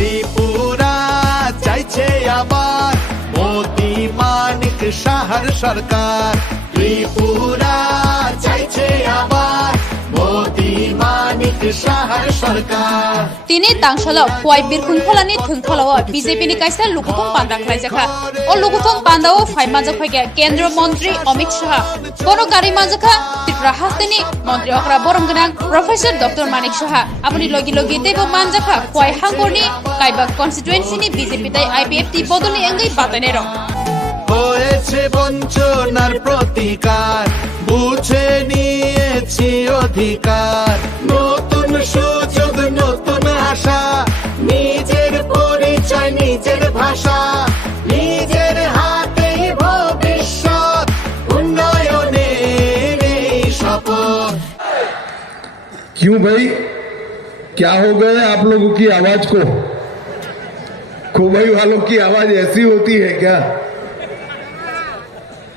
ত্রিপুরা চাইছে আবার মোদি মানিক সাহার সরকার। ত্রিপুরা চাইছে আবার মোদি মানিক সাহার সরকার। তিনি তাংশালাव पवाइ बिरखुं खोलानि थोंथालाव बीजेपी नि कायसा लुकुथुं पान्दा खालायजाखा ओ लुकुथुं पान्दाव फाइमाजक फाइगे केंद्र मंत्री अमित शाह बरो गारि मानजाखा त्रिपुरा हास्तेनि मंत्री अक्रा बरमगोनां प्रोफेसर डॉक्टर मानिक शाह आबनि लगी लगी देबो मानजाखा पवाइ हांगरनि काइबा कन्स्टिट्युएन्सिनि बीजेपी ताई आईपीएफटी बदलनि एंगै बातायनाय रं হয়েছে বঞ্চনার প্রতিকার, বুঝে নিয়েছি অধিকার। নতুন সুযোগ নতুন আশা, নিজের পরিচয় নিজের ভাষা, নিজের হাতেই ভবিষ্যৎ, উন্নয়নের এই শপথ। क्यों भाई, क्या हो गए आप लोगों की आवाज को? खोबई वालों की आवाज ऐसी होती है क्या?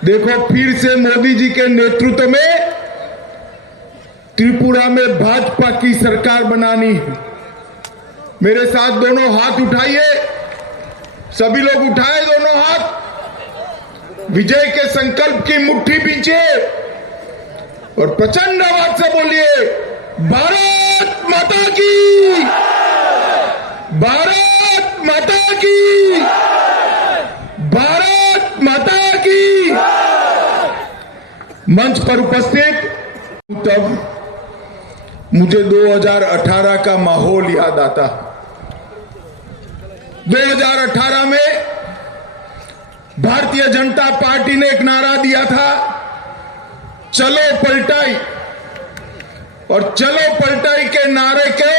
देखो, फिर से मोदी जी के नेतृत्व में त्रिपुरा में भाजपा की सरकार बनानी है। मेरे साथ दोनों हाथ उठाइए, सभी लोग उठाए दोनों हाथ, विजय के संकल्प की मुट्ठी पीछे और प्रचंड आवाज से बोलिए, भारत माता की, भारत माता की, भारत माता की। मंच पर उपस्थित तब मुझे 2018 का माहौल याद आता। 2018 में भारतीय जनता पार्टी ने एक नारा दिया था, चलो पलटाई। और चलो पलटाई के नारे को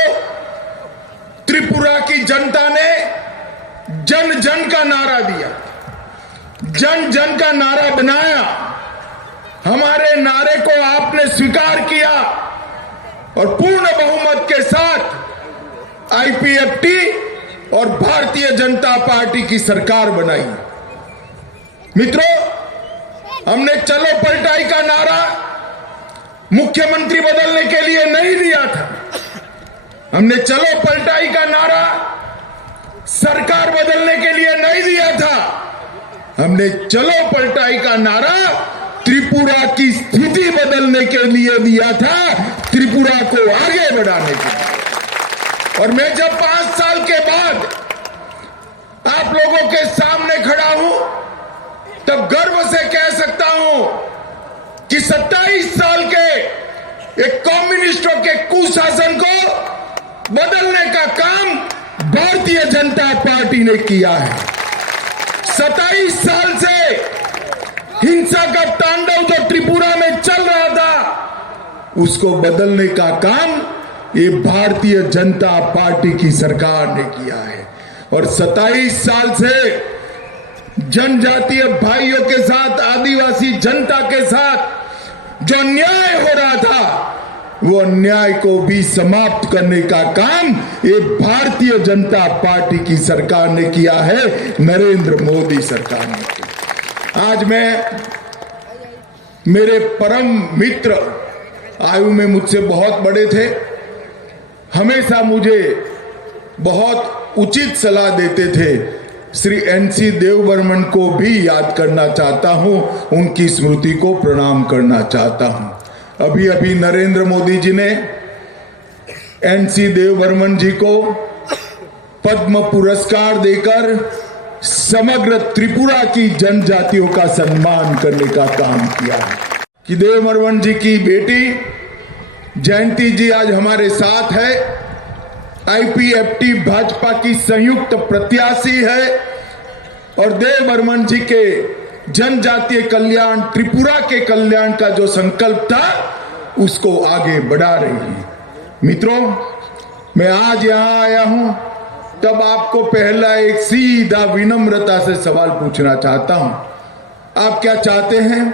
त्रिपुरा की जनता ने जन जन का नारा दिया, जन जन का नारा बनाया। हमारे नारे को आपने स्वीकार किया और पूर्ण बहुमत के साथ आईपीएफटी और भारतीय जनता पार्टी की सरकार बनाई। मित्रों, हमने चलो पलटाई का नारा मुख्यमंत्री बदलने के लिए नहीं दिया था। हमने चलो पलटाई का नारा सरकार बदलने के लिए नहीं दिया था। हमने चलो पलटाई का नारा त्रिपुरा की स्थिति बदलने के लिए दिया था, त्रिपुरा को आगे बढ़ाने के लिए। और मैं जब 5 साल के बाद आप लोगों के सामने खड़ा हूं, तब गर्व से कह सकता हूं कि 27 साल के एक कम्युनिस्टों के कुशासन को बदलने का काम भारतीय जनता पार्टी ने किया है। 27 साल से हिंसा का तांडव जो त्रिपुरा में चल रहा था, उसको बदलने का काम ये भारतीय जनता पार्टी की सरकार ने किया है। और 27 साल से जनजातीय भाइयों के साथ, आदिवासी जनता के साथ जो अन्याय हो रहा था, वो अन्याय को भी समाप्त करने का काम ये भारतीय जनता पार्टी की सरकार ने किया है, नरेंद्र मोदी सरकार ने किया। आज मैं, मेरे परम मित्र आयु में मुझसे बहुत बड़े थे, हमेशा मुझे बहुत उचित सलाह देते थे, श्री एनसी देवबर्मन को भी याद करना चाहता हूं, उनकी स्मृति को प्रणाम करना चाहता हूं। अभी अभी नरेंद्र मोदी जी ने एनसी देवबर्मन जी को पद्म पुरस्कार देकर समग्र त्रिपुरा की जनजातियों का सम्मान करने का काम किया है। कि देवबर्मन जी की बेटी जयंती जी आज हमारे साथ है, आईपीएफटी भाजपा की संयुक्त प्रत्याशी है और देवबर्मन जी के जनजातीय कल्याण, त्रिपुरा के कल्याण का जो संकल्प था, उसको आगे बढ़ा रही है। मित्रों, मैं आज यहां आया हूं, तब आपको पहला एक सीधा विनम्रता से सवाल पूछना चाहता हूं। आप क्या चाहते हैं?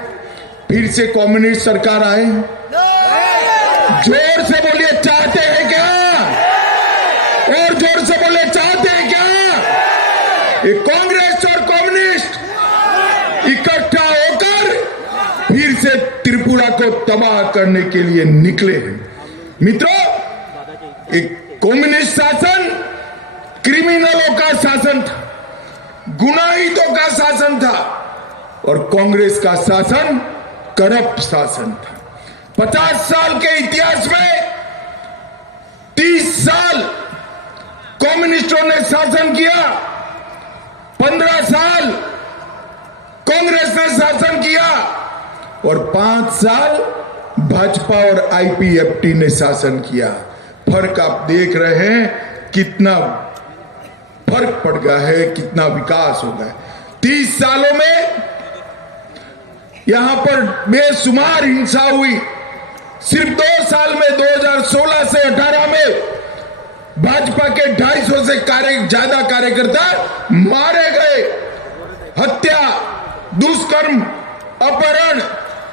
फिर से कम्युनिस्ट सरकार आए? जोर से बोलिए, चाहते हैं क्या? और जोर से बोले, चाहते हैं क्या? ये कांग्रेस और कम्युनिस्ट इकट्ठा होकर फिर से त्रिपुरा को तबाह करने के लिए निकले हैं। मित्रों, एक कम्युनिस्ट शासन क्रिमिनलों का शासन था, गुनाहितों का शासन था और कांग्रेस का शासन करप्ट शासन था। 50 साल के इतिहास में 30 साल कम्युनिस्टों ने शासन किया, 15 साल कांग्रेस ने शासन किया और 5 साल भाजपा और आईपीएफटी ने शासन किया। फर्क आप देख रहे हैं, कितना फर्क पड़ गया है, कितना विकास हो गया। 30 सालों में यहां पर बेशुमार हिंसा हुई। सिर्फ 2 साल में 2016 से 18 में भाजपा के 250 से ज्यादा कार्यकर्ता मारे गए। हत्या, दुष्कर्म, अपहरण,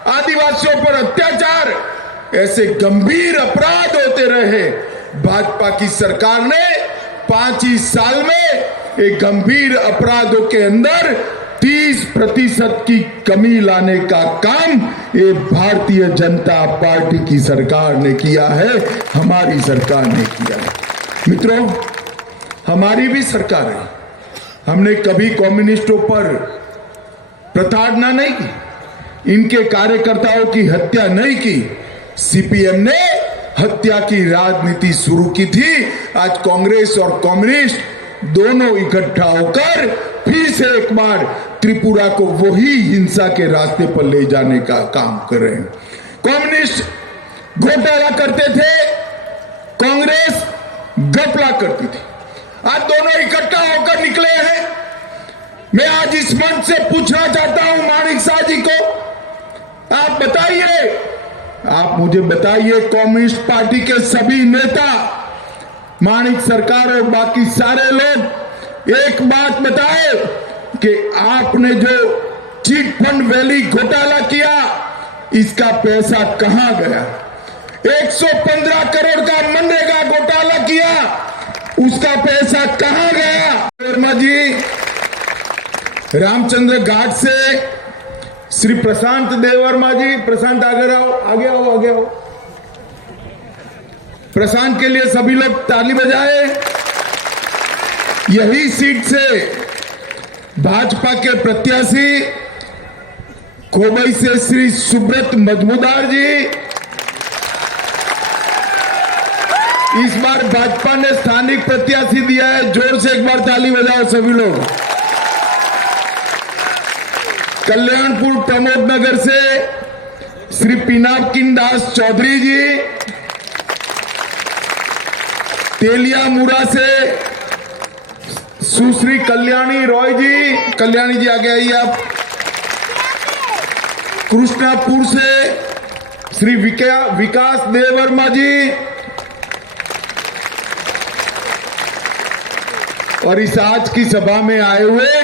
आदिवासियों पर अत्याचार, ऐसे गंभीर अपराध होते रहे। भाजपा की सरकार ने 5 ही साल में एक गंभीर अपराधों के अंदर 30% की कमी लाने का काम ये भारतीय जनता पार्टी की सरकार ने किया है, हमारी सरकार ने किया है। मित्रों, हमारी भी सरकार है, हमने कभी कम्युनिस्टों पर प्रताड़ना नहीं की, इनके कार्यकर्ताओं की हत्या नहीं की। सीपीएम ने हत्या की राजनीति शुरू की थी। आज कांग्रेस और कम्युनिस्ट दोनों इकट्ठा होकर फिर से एक बार त्रिपुरा को वही हिंसा के रास्ते पर ले जाने का काम कर रहे हैं। कम्युनिस्ट घोटाला करते थे, कांग्रेस घपला करती थी। आज दोनों इकट्ठा होकर निकले हैं। मैं आज इस मंच से पूछना चाहता हूं माणिक शाह जी को, आप बताइए, आप मुझे बताइए, कम्युनिस्ट पार्टी के सभी नेता, माणिक सरकार और बाकी सारे लोग एक बात बताए कि आपने जो चिट फंड वैली घोटाला किया, इसका पैसा कहां गया? 115 करोड़ का मनरेगा घोटाला किया, उसका पैसा कहां गया? वर्मा जी, रामचंद्र घाट से श्री प्रशांत देवर्मा जी, प्रशांत आगे आओ, आगे आओ, आगे आओ। प्रशांत के लिए सभी लोग ताली बजाए। यही सीट से भाजपा के प्रत्याशी खोबई से श्री सुब्रत मजमूदार जी, इस बार भाजपा ने स्थानिक प्रत्याशी दिया है, जोर से एक बार ताली बजाओ सभी लोग। कल्याणपुर प्रमोद नगर से श्री पिनाकिन दास चौधरी जी, तेलियामुड़ा से सुश्री कल्याणी रॉय जी, कल्याणी जी आगे आइए आप। कृष्णापुर से श्री विकास देवर्मा जी, और इस आज की सभा में आए हुए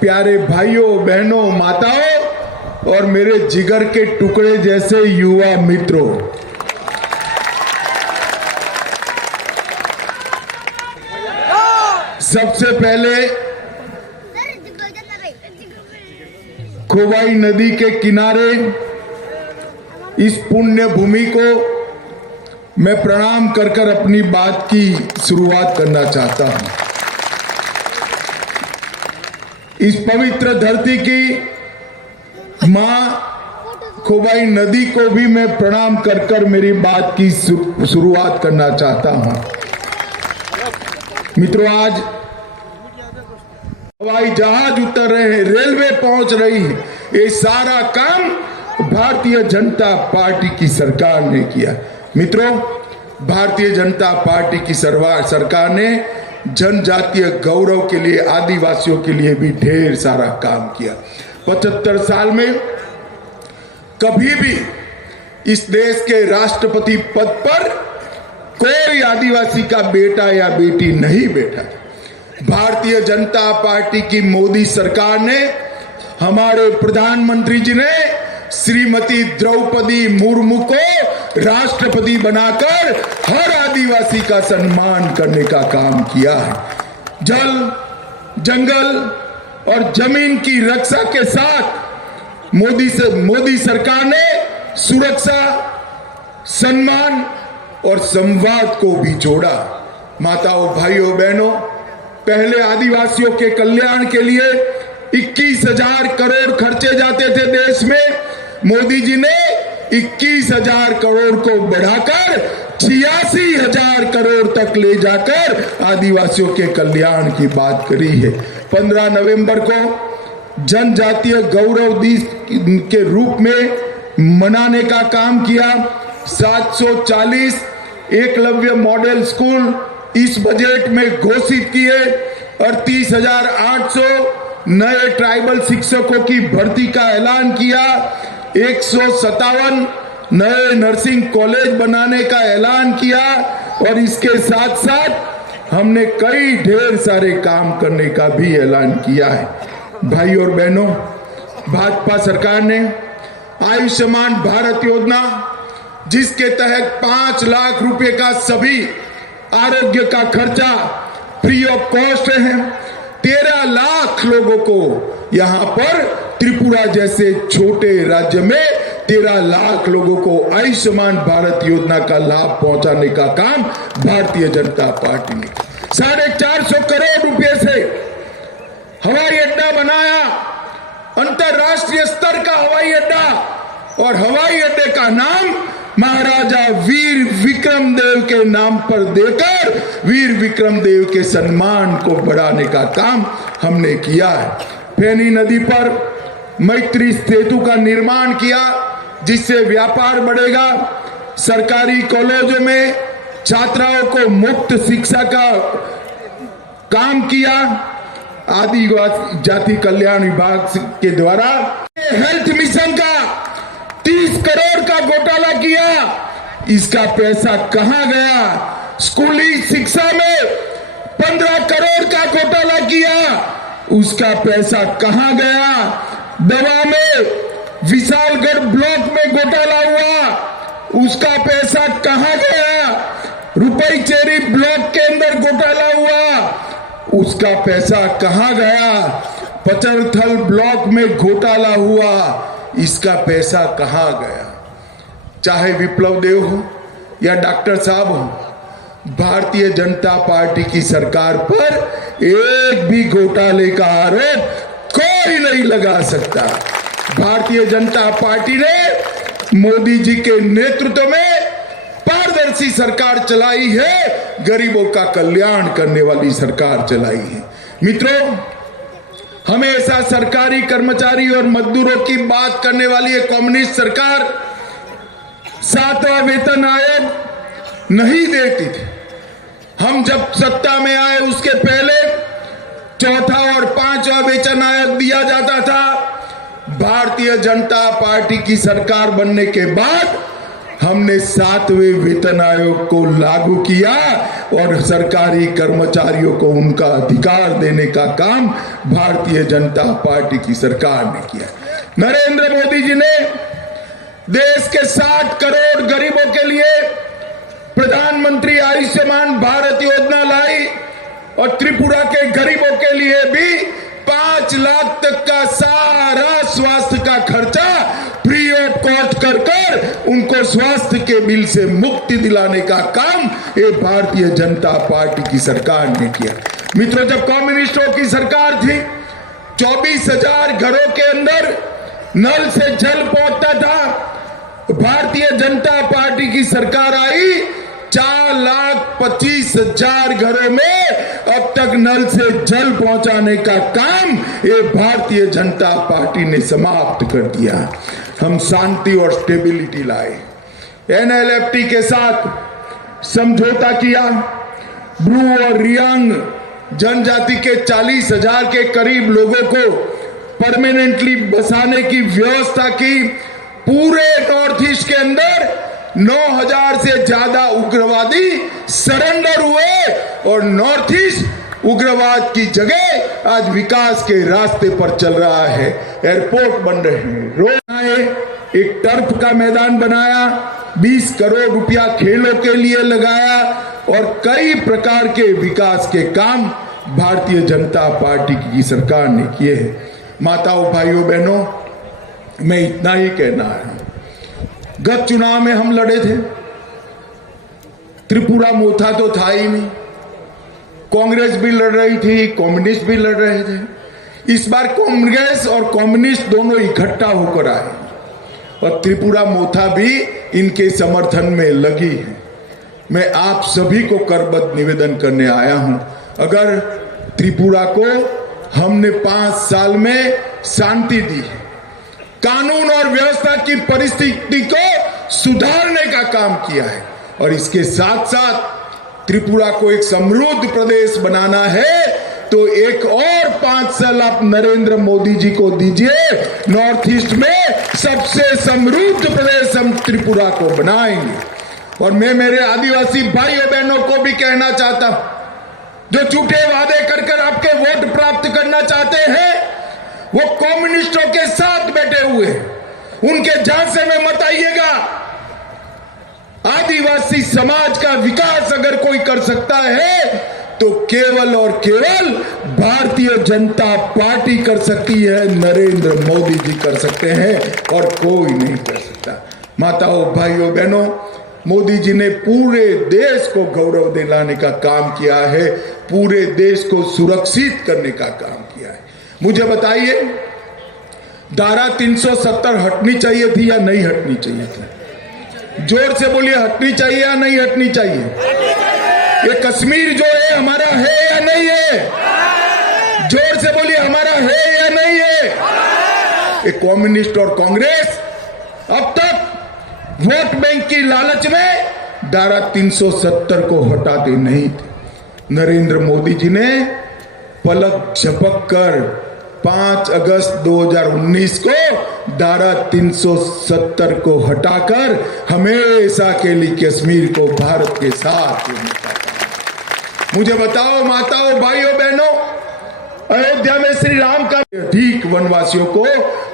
प्यारे भाइयों, बहनों, माताओं और मेरे जिगर के टुकड़े जैसे युवा मित्रों, सबसे पहले खोवाई नदी के किनारे इस पुण्य भूमि को मैं प्रणाम कर कर अपनी बात की शुरुआत करना चाहता हूं। इस पवित्र धरती की मां खोवाई नदी को भी मैं प्रणाम कर कर मेरी बात की शुरुआत करना चाहता हूं। मित्रों, आज हवाई जहाज उतर रहे हैं, रेलवे पहुंच रही है, ये सारा काम भारतीय जनता पार्टी की सरकार ने किया। मित्रों, भारतीय जनता पार्टी की सरकार ने जनजातीय गौरव के लिए, आदिवासियों के लिए भी ढेर सारा काम किया। 75 साल में कभी भी इस देश के राष्ट्रपति पद पर कोई आदिवासी का बेटा या बेटी नहीं बैठा। भारतीय जनता पार्टी की मोदी सरकार ने, हमारे प्रधानमंत्री जी ने श्रीमती द्रौपदी मुर्मू को राष्ट्रपति बनाकर हर आदिवासी का सम्मान करने का काम किया है। जल, जंगल और जमीन की रक्षा के साथ मोदी सरकार ने सुरक्षा, सम्मान और संवाद को भी जोड़ा। माताओं, भाइयों, बहनों, पहले आदिवासियों के कल्याण के लिए 21,000 करोड़ खर्चे जाते थे देश में। मोदी जी ने 21,000 करोड़ को बढ़ाकर 86,000 करोड़ तक ले जाकर आदिवासियों के कल्याण की बात करी है। 15 नवंबर को जनजातीय गौरव दिवस के रूप में मनाने का काम किया। 740 एकलव्य मॉडल स्कूल इस बजट में घोषित किए। 38,800 नए ट्राइबल शिक्षकों की भर्ती का ऐलान किया। 157 नए नर्सिंग कॉलेज बनाने का ऐलान किया और इसके साथ साथ हमने कई ढेर सारे काम करने का भी ऐलान किया है। भाइयों और बहनों, भाजपा सरकार ने आयुष्मान भारत योजना, जिसके तहत 5 लाख रुपए का सभी आरोग्य का खर्चा फ्री ऑफ कॉस्ट है, 13 लाख लोगों को यहां पर त्रिपुरा जैसे छोटे राज्य में 13 लाख लोगों को आयुष्मान भारत योजना का लाभ पहुंचाने का काम भारतीय जनता पार्टी ने 450 करोड़ रुपए से हवाई अड्डा बनाया, अंतरराष्ट्रीय स्तर का हवाई अड्डा, और हवाई अड्डे का नाम महाराजा वीर विक्रम देव के नाम पर देकर वीर विक्रम देव के सम्मान को बढ़ाने का काम हमने किया है। फेनी नदी पर मैत्री सेतु का निर्माण किया, जिससे व्यापार बढ़ेगा। सरकारी कॉलेजों में छात्राओं को मुफ्त शिक्षा का काम किया। आदिवासी जाति कल्याण विभाग के द्वारा हेल्थ मिशन का 30 करोड़ का घोटाला किया। इसका पैसा कहां गया? स्कूली शिक्षा में 15 करोड़ का घोटाला किया, उसका पैसा कहां गया? दवा में विशालगढ़ ब्लॉक में घोटाला हुआ, उसका पैसा कहां गया? रुपई चेरी ब्लॉक के अंदर घोटाला हुआ, उसका पैसा कहां गया? पचरथल ब्लॉक में घोटाला हुआ, इसका पैसा कहां गया? चाहे विप्लव देव हो या डॉक्टर साहब हो, भारतीय जनता पार्टी की सरकार पर एक भी घोटाले का आरोप कोई नहीं लगा सकता। भारतीय जनता पार्टी ने मोदी जी के नेतृत्व में पारदर्शी सरकार चलाई है, गरीबों का कल्याण करने वाली सरकार चलाई है। मित्रों, हमेशा सरकारी कर्मचारी और मजदूरों की बात करने वाली एक कम्युनिस्ट सरकार 7वां वेतन आयोग नहीं देती थी। हम जब सत्ता में आए उसके पहले 4था और 5वां वेतन आयोग दिया जाता था। भारतीय जनता पार्टी की सरकार बनने के बाद हमने 7वें वेतन आयोग को लागू किया और सरकारी कर्मचारियों को उनका अधिकार देने का काम भारतीय जनता पार्टी की सरकार ने किया। नरेंद्र मोदी जी ने देश के 60 करोड़ गरीबों के लिए प्रधानमंत्री आयुष्मान भारत योजना लाई और त्रिपुरा के गरीबों के लिए भी 5 लाख तक का सारा स्वास्थ्य का खर्चा फ्री ऑफ कॉस्ट कर उनको स्वास्थ्य के बिल से मुक्ति दिलाने का काम ये भारतीय जनता पार्टी की सरकार ने किया। मित्रों, जब कम्युनिस्टों की सरकार थी 24,000 घरों के अंदर नल से जल पहुंचता था। भारतीय जनता पार्टी की सरकार आई, 4,25,000 घरों में अब तक नल से जल पहुंचाने का काम ये भारतीय जनता पार्टी ने समाप्त कर दिया। हम शांति और स्टेबिलिटी लाए, NLFT के साथ समझौता किया, ब्रू और रियांग जनजाति के 40,000 के करीब लोगों को परमानेंटली बसाने की व्यवस्था की। पूरे नॉर्थ ईस्ट के अंदर 9,000 से ज्यादा उग्रवादी सरेंडर हुए और नॉर्थ ईस्ट उग्रवाद की जगह आज विकास के रास्ते पर चल रहा है। एयरपोर्ट बन रहे हैं, रोड बनाए, एक टर्फ का मैदान बनाया, 20 करोड़ रुपया खेलों के लिए लगाया और कई प्रकार के विकास के काम भारतीय जनता पार्टी की सरकार ने किए हैं। माताओं, भाइयों, बहनों, मैं इतना ही कहना है। गत चुनाव में हम लड़े थे, त्रिपुरा मोथा तो था ही नहीं, कांग्रेस भी लड़ रही थी, कम्युनिस्ट भी लड़ रहे थे। इस बार कांग्रेस और कम्युनिस्ट दोनों इकट्ठा होकर आए और त्रिपुरा मोथा भी इनके समर्थन में लगी है। मैं आप सभी को करबद्ध निवेदन करने आया हूं, अगर त्रिपुरा को हमने 5 साल में शांति दी है, कानून और व्यवस्था की परिस्थिति को सुधारने का काम किया है और इसके साथ साथ त्रिपुरा को एक समृद्ध प्रदेश बनाना है, तो एक और 5 साल आप नरेंद्र मोदी जी को दीजिए। नॉर्थ ईस्ट में सबसे समृद्ध प्रदेश हम त्रिपुरा को बनाएंगे। और मैं मेरे आदिवासी भाइयों बहनों को भी कहना चाहता हूं, जो झूठे वादे कर कर आपके वोट प्राप्त करना चाहते हैं, वो कम्युनिस्टों के साथ बैठे हुए हैं, उनके झांसे में मत आइएगा। आदिवासी समाज का विकास अगर कोई कर सकता है तो केवल और केवल भारतीय जनता पार्टी कर सकती है, नरेंद्र मोदी जी कर सकते हैं और कोई नहीं कर सकता। माताओं, भाइयों, बहनों, मोदी जी ने पूरे देश को गौरव दिलाने का काम किया है, पूरे देश को सुरक्षित करने का काम किया है। मुझे बताइए, धारा 370 हटनी चाहिए थी या नहीं हटनी चाहिए थी? जोर से बोलिए, हटनी चाहिए या नहीं हटनी चाहिए? ये कश्मीर जो है हमारा है या नहीं है? जोर से बोलिए, हमारा है या नहीं है? ये कम्युनिस्ट और कांग्रेस अब तक वोट बैंक की लालच में धारा 370 को हटाते नहीं थे। नरेंद्र मोदी जी ने पलक झपक कर 5 अगस्त 2019 को धारा 370 को हटाकर हमेशा के लिए कश्मीर को भारत के साथ जोड़ने का काम। मुझे बताओ माताओं, भाइयों, बहनों, अयोध्या में श्री राम का अधिक वनवासियों को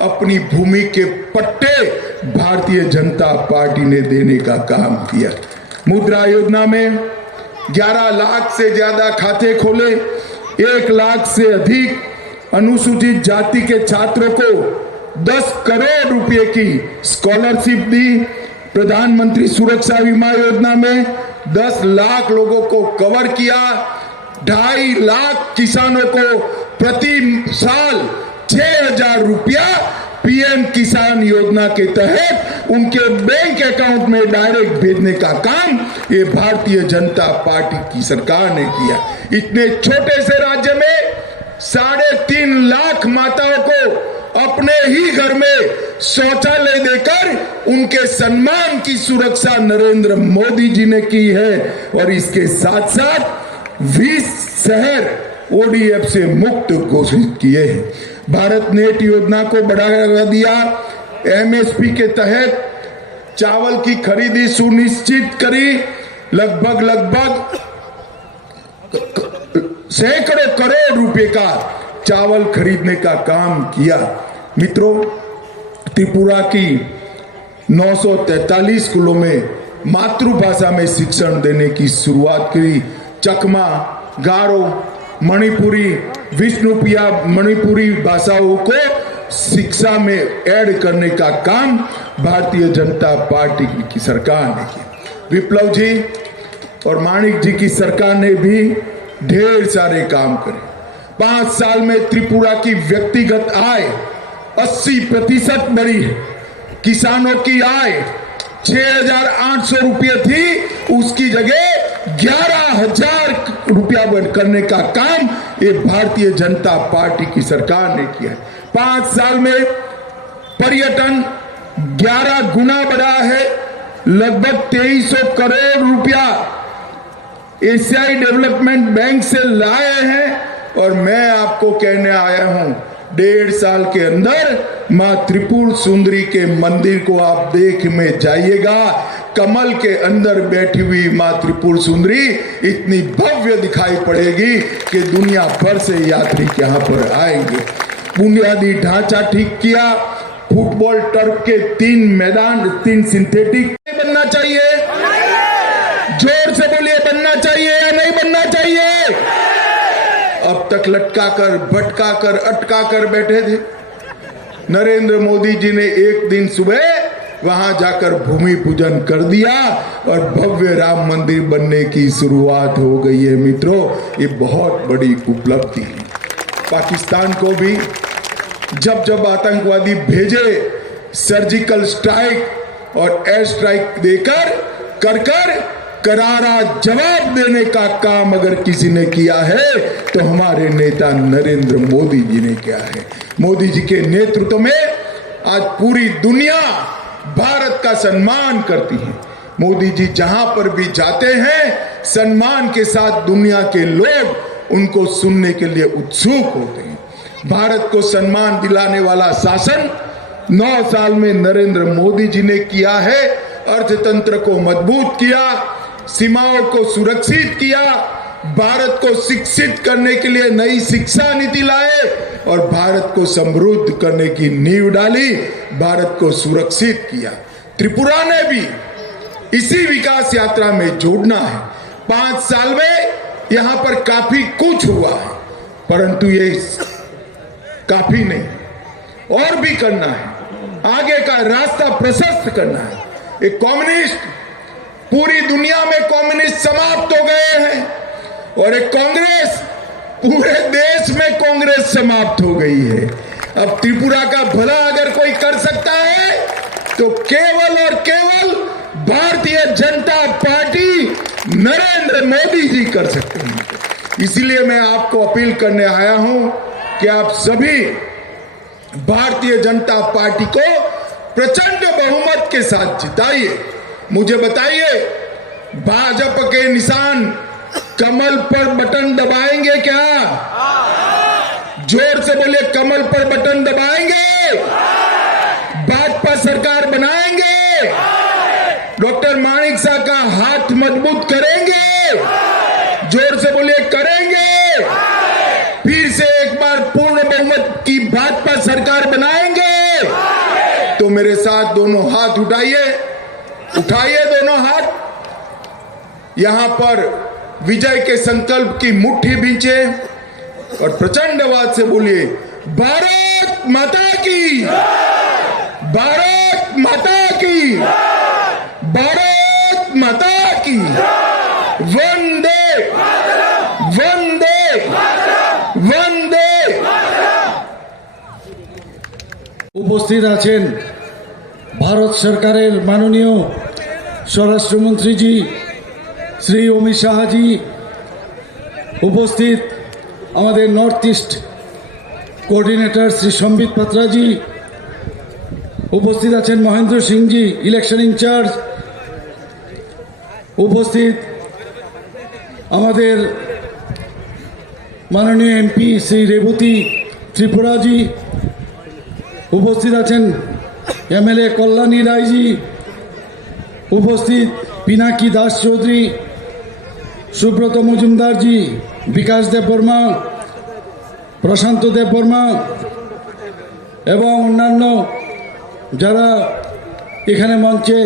अपनी भूमि के पट्टे भारतीय जनता पार्टी ने देने का काम किया। मुद्रा योजना में 11 लाख से ज्यादा खाते खोले, 1 लाख से अधिक अनुसूचित जाति के छात्रों को 10 करोड़ रुपए की स्कॉलरशिप दी। प्रधानमंत्री सुरक्षा बीमा योजना में 10 लाख लोगों को कवर किया। 2.5 लाख किसानों को प्रति साल 6,000 रुपया पीएम किसान योजना के तहत उनके बैंक अकाउंट में डायरेक्ट भेजने का काम ये भारतीय जनता पार्टी की सरकार ने किया। इतने छोटे से राज्य में 3.5 लाख माताओं को अपने ही घर में शौचालय देकर उनके सम्मान की सुरक्षा नरेंद्र मोदी जी ने की है। और इसके साथ साथ 20 शहर ओडीएफ से मुक्त घोषित किए हैं। भारत नेट योजना को बढ़ावा दिया। एमएसपी के तहत चावल की खरीदी सुनिश्चित करी। लगभग सैकड़ों करोड़ रुपए का चावल खरीदने का काम किया। मित्रों, त्रिपुरा की 943 स्कूलों में मातृभाषा में शिक्षण देने की शुरुआत की। चकमा, गारो, मणिपुरी, विष्णुप्रिया मणिपुरी भाषाओं को शिक्षा में ऐड करने का काम भारतीय जनता पार्टी की सरकार ने किया। विप्लव जी और माणिक जी की सरकार ने भी ढेर सारे काम करे। 5 साल में त्रिपुरा की व्यक्तिगत आय 80% बढ़ी है। किसानों की आय 6,800 रुपये थी, उसकी जगह 11,000 रुपया करने का काम ये भारतीय जनता पार्टी की सरकार ने किया है। 5 साल में पर्यटन 11 गुना बढ़ा है। लगभग 2300 करोड़ रुपया एशियाई डेवलपमेंट बैंक से लाए हैं। और मैं आपको कहने आया हूं, 1.5 साल के अंदर मां त्रिपुर सुंदरी के मंदिर को आप देख में जाइएगा। कमल के अंदर बैठी हुई मां त्रिपुर सुंदरी इतनी भव्य दिखाई पड़ेगी कि दुनिया भर से यात्री यहां पर आएंगे। बुनियादी ढांचा ठीक किया। फुटबॉल टर्फ के 3 मैदान, 3 सिंथेटिक बनना चाहिए। जोर से बोलिए, बनना चाहिए या नहीं बनना चाहिए? अब तक लटका कर, भटका कर, अटका कर बैठे थे। नरेंद्र मोदी जी ने एक दिन सुबह वहां जाकर भूमि पूजन कर दिया और भव्य राम मंदिर बनने की शुरुआत हो गई है। मित्रों, ये बहुत बड़ी उपलब्धि है। पाकिस्तान को भी जब जब आतंकवादी भेजे, सर्जिकल स्ट्राइक और एयर स्ट्राइक देकर कर करारा जवाब देने का काम अगर किसी ने किया है तो हमारे नेता नरेंद्र मोदी जी ने किया है। मोदी जी के नेतृत्व में आज पूरी दुनिया भारत का सम्मान करती है। मोदी जी जहां पर भी जाते हैं, सम्मान के साथ दुनिया के लोग उनको सुनने के लिए उत्सुक होते हैं। भारत को सम्मान दिलाने वाला शासन 9 साल में नरेंद्र मोदी जी ने किया है। अर्थतंत्र को मजबूत किया, सीमाओं को सुरक्षित किया, भारत को शिक्षित करने के लिए नई शिक्षा नीति लाए और भारत को समृद्ध करने की नींव डाली, भारत को सुरक्षित किया। त्रिपुरा ने भी इसी विकास यात्रा में जोड़ना है। 5 साल में यहां पर काफी कुछ हुआ है, परंतु ये काफी नहीं, और भी करना है। आगे का रास्ता प्रशस्त करना है। एक कम्युनिस्ट, पूरी दुनिया में कम्युनिस्ट समाप्त हो गए हैं और एक कांग्रेस, पूरे देश में कांग्रेस समाप्त हो गई है। अब त्रिपुरा का भला अगर कोई कर सकता है तो केवल और केवल भारतीय जनता पार्टी नरेंद्र मोदी जी कर सकते हैं। इसलिए मैं आपको अपील करने आया हूं कि आप सभी भारतीय जनता पार्टी को प्रचंड बहुमत के साथ जिताइए। मुझे बताइए, भाजपा के निशान कमल पर बटन दबाएंगे क्या? जोर से बोलिए, कमल पर बटन दबाएंगे? भाजपा सरकार बनाएंगे? डॉक्टर माणिक शाह का हाथ मजबूत करेंगे? जोर से बोलिए, करेंगे? फिर से एक बार पूर्ण बहुमत की भाजपा सरकार बनाएंगे? तो मेरे साथ दोनों हाथ उठाइए, उठाइए दोनों हाथ। यहां पर विजय के संकल्प की मुट्ठी बींचे और प्रचंड आवाज से बोलिए, भारत माता की, भारत माता की, भारत माता की, वंदे वंदे वंदे। उपस्थित आছেন ভারত সরকারের মাননীয় স্বরাষ্ট্রমন্ত্রীজি শ্রী অমিত শাহজি, উপস্থিত আমাদের নর্থ ইস্ট কোঅর্ডিনেটর শ্রী সম্বিত পাত্রাজি, উপস্থিত আছেন মহেন্দ্র সিংজি ইলেকশন ইনচার্জ, উপস্থিত আমাদের মাননীয় এমপি শ্রী রেবতী ত্রিপুরাজি, উপস্থিত আছেন এমএলএ কল্যাণী রায়জি, উপস্থিত পিনাকি দাস চৌধুরী, সুব্রত মজুমদারজি, বিকাশ দেববর্মা, প্রশান্ত দেববর্মা এবং অন্যান্য যারা এখানে মঞ্চে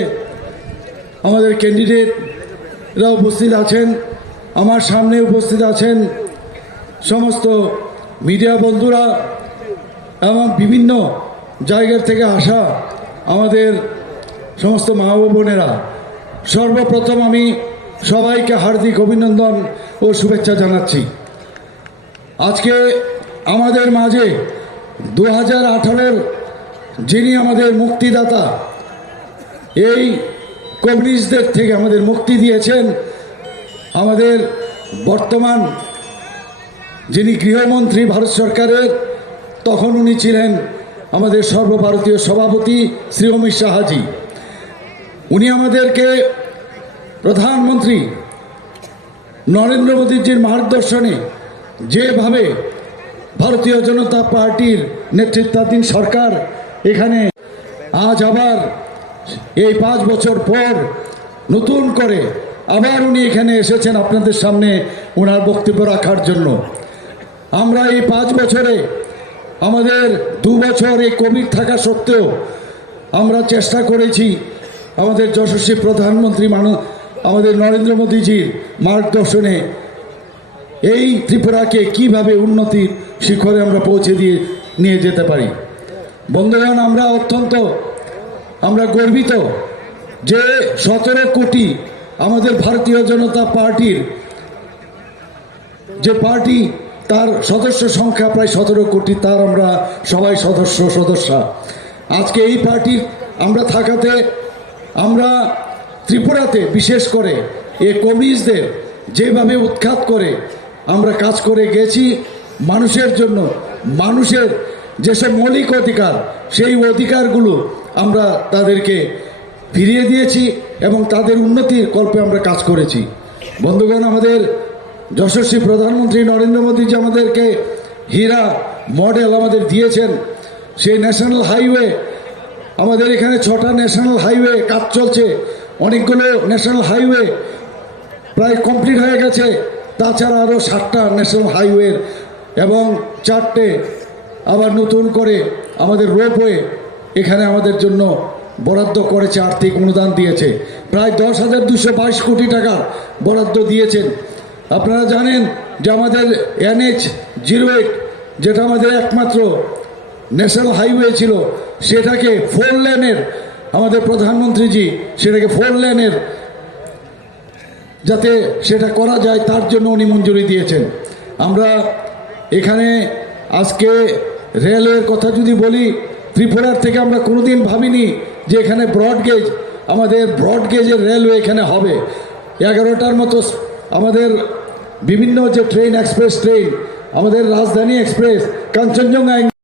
আমাদের ক্যান্ডিডেটরা উপস্থিত আছেন। আমার সামনে উপস্থিত আছেন সমস্ত মিডিয়া বন্ধুরা এবং বিভিন্ন জায়গা থেকে আসা আমাদের সমস্ত মা ও বোনেরা। সর্বপ্রথম আমি সবাইকে হার্দিক অভিনন্দন ও শুভেচ্ছা জানাচ্ছি। আজকে আমাদের মাঝে 2018-এর যিনি আমাদের মুক্তিদাতা, এই কমিউনিস্টদের থেকে আমাদের মুক্তি দিয়েছেন, আমাদের বর্তমান যিনি গৃহমন্ত্রী ভারত সরকারের, তখন উনি ছিলেন আমাদের সর্বভারতীয় সভাপতি শ্রী অমিত শাহজি। উনি আমাদেরকে প্রধানমন্ত্রী নরেন্দ্র মোদীজির মার্গদর্শনে যেভাবে ভারতীয় জনতা পার্টির নেতৃত্বাধীন সরকার এখানে আজ আবার এই 5 বছর পর নতুন করে আবার উনি এখানে এসেছেন আপনাদের সামনে ওনার বক্তব্য রাখার জন্য। আমরা এই 5 বছরে আমাদের 2 বছর এই কোভিড থাকা সত্ত্বেও আমরা চেষ্টা করেছি আমাদের যশস্বী প্রধানমন্ত্রী আমাদের নরেন্দ্র মোদীজির মার্গদর্শনে এই ত্রিপুরাকে কিভাবে উন্নতির শিখরে আমরা পৌঁছে নিয়ে যেতে পারি। বন্ধুগণ, আমরা অত্যন্ত আমরা গর্বিত যে 17 কোটি আমাদের ভারতীয় জনতা পার্টির যে পার্টি তার সদস্য সংখ্যা প্রায় 17 কোটি, তার আমরা সবাই সদস্যা। আজকে এই পার্টির আমরা থাকাতে আমরা ত্রিপুরাতে বিশেষ করে এই কমিউনিস্টদের যেভাবে উৎখাত করে আমরা কাজ করে গেছি মানুষের জন্য, মানুষের যেসব মৌলিক অধিকার সেই অধিকারগুলো আমরা তাদেরকে ফিরিয়ে দিয়েছি এবং তাদের উন্নতির কল্পে আমরা কাজ করেছি। বন্ধুগণ, আমাদের যশস্বী প্রধানমন্ত্রী নরেন্দ্র মোদী যে আমাদেরকে হীরা মডেল আমাদের দিয়েছেন, সেই ন্যাশনাল হাইওয়ে, আমাদের এখানে 6টা ন্যাশনাল হাইওয়ে কাজ চলছে, অনেকগুলো ন্যাশনাল হাইওয়ে প্রায় কমপ্লিট হয়ে গেছে, তাছাড়া আরও 7টা ন্যাশনাল হাইওয়ে এবং 4টে আবার নতুন করে আমাদের রোপওয়ে এখানে আমাদের জন্য বরাদ্দ করেছে, আর্থিক অনুদান দিয়েছে, প্রায় 10,222 কোটি টাকা বরাদ্দ দিয়েছেন। আপনারা জানেন যে আমাদের NH-08 যেটা আমাদের একমাত্র ন্যাশনাল হাইওয়ে ছিল, সেটাকে 4 লেনের, আমাদের প্রধানমন্ত্রীজি সেটাকে 4 লেনের যাতে সেটা করা যায় তার জন্য উনি মঞ্জুরি দিয়েছেন। আমরা এখানে আজকে রেলওয়ের কথা যদি বলি, ত্রিপুরার থেকে আমরা কোনোদিন ভাবিনি যে এখানে ব্রডগেজ, আমাদের ব্রডগেজের রেলওয়ে এখানে হবে। 11টার মতো আমাদের বিভিন্ন যে ট্রেন, এক্সপ্রেস ট্রেন, আমাদের রাজধানী এক্সপ্রেস, কাঞ্চনজঙ্ঘা